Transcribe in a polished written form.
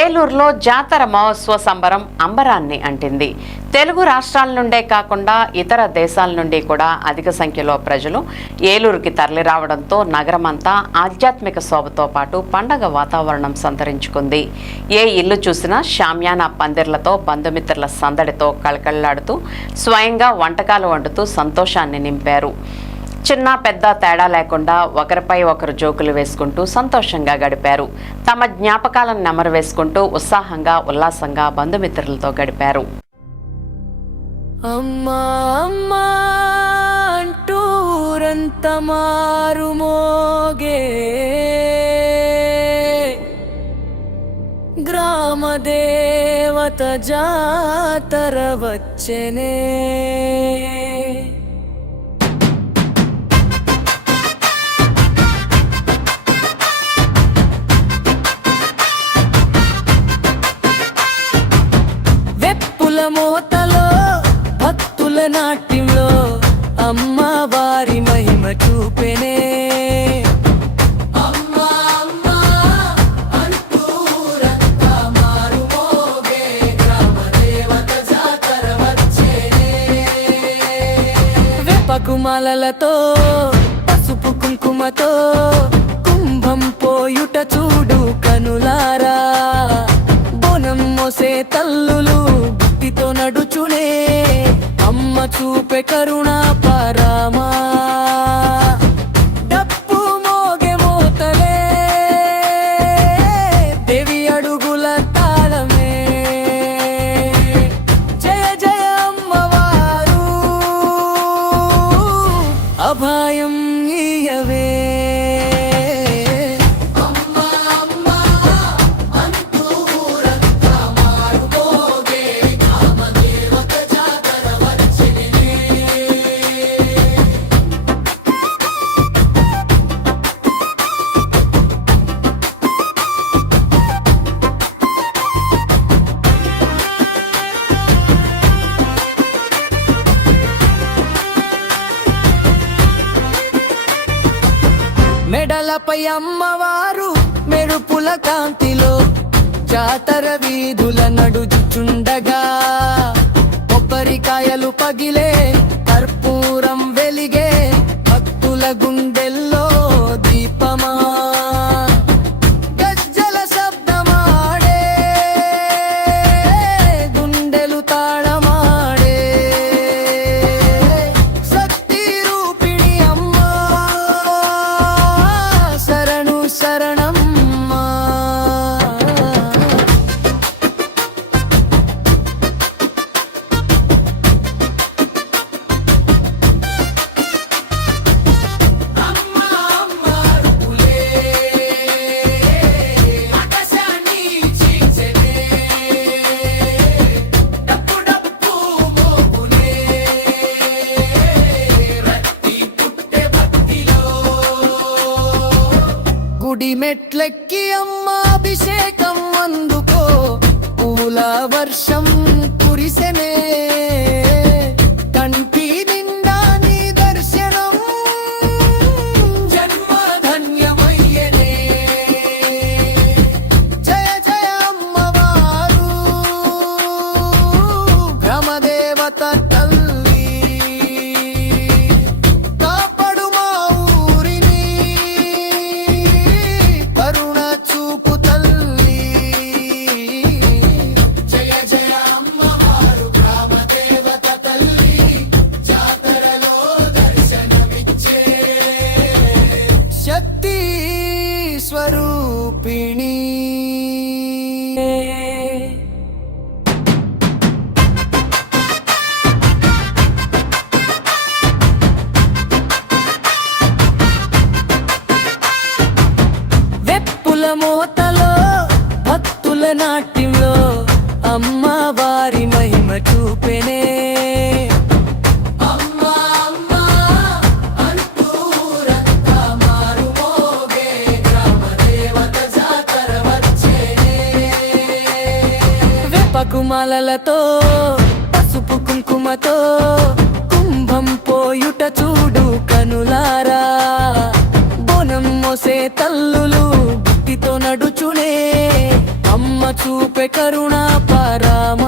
ఏలూరులో జాతర మహోత్సవ సంబరం అంబరాన్ని అంటింది. తెలుగు రాష్ట్రాల నుండే కాకుండా ఇతర దేశాల నుండి కూడా అధిక సంఖ్యలో ప్రజలు ఏలూరుకి తరలిరావడంతో నగరమంతా ఆధ్యాత్మిక శోభతో పాటు పండగ వాతావరణం సంతరించుకుంది. ఏ ఇల్లు చూసినా షామ్యానా పందిర్లతో బంధుమిత్రుల సందడితో కళకళలాడుతూ స్వయంగా వంటకాలు వండుతూ సంతోషాన్ని నింపారు. చిన్న పెద్ద తేడా లేకుండా ఒకరిపై ఒకరు జోకులు వేసుకుంటూ సంతోషంగా గడిపారు. తమ జ్ఞాపకాలను నెమరు వేసుకుంటూ ఉత్సాహంగా ఉల్లాసంగా బంధుమిత్రులతో గడిపారు. అమ్మా అమ్మా అంటూరంత మారుమోగే గ్రామదేవత జాతర వచ్చెనే. మోతలో భక్తుల నాట్యంలో అమ్మవారి మహిమ చూపెనే. వేపకుమాలతో పసుపు కుంకుమతో కుంభం పోయుట చూడు కనులారా. బోనం మోసే తల్లులు తో నడుచునే అమ్మ చూపే కరుణా పరామా. డప్పు మోగే మోతలే దేవి అడుగుల తాళమే. జయ జయ అమ్మవారు అభయం ఇయ్యవే. మెడలపై అమ్మవారు మెరుపుల కాంతిలో జాతర వీధుల నడుచుచుండగా కొబ్బరికాయలు పగిలే కర్పూరం వెలిగే భక్తుల గుండెల్లో దీపమా. గజ్జల శబ్దమాడే గుండెలు తాళమాడే శక్తి రూపిణి అమ్మా శరణు శరణమ్మా. గుడి మెట్లెక్కి అమ్మ అభిషేకం అందుకో పూల వర్షం కురిసెనే. కంటి నిండా నీ దర్శనం జన్మ ధన్యమయ్యనే. జయ జయ అమ్మవారు గ్రామదేవత తల్లి కాపాడు మా ఊరిని కరుణ చూపు తల్లి. జయ జయ అమ్మవారు గ్రామదేవత తల్లి జాతరలో దర్శనమిచ్చే శక్తి స్వరూపిణి. వెప్పుల మోతలో భక్తుల నాట్యంలో అమ్మవారి మహిమ చూపెనే. వేపకుమాలతో పసుపు కుంకుమతో కుంభం పోయుట చూడు కనులారా. బోనం మోసే తల్లులు భక్తితో నడుచునే అమ్మ చూపే కరుణా పరామ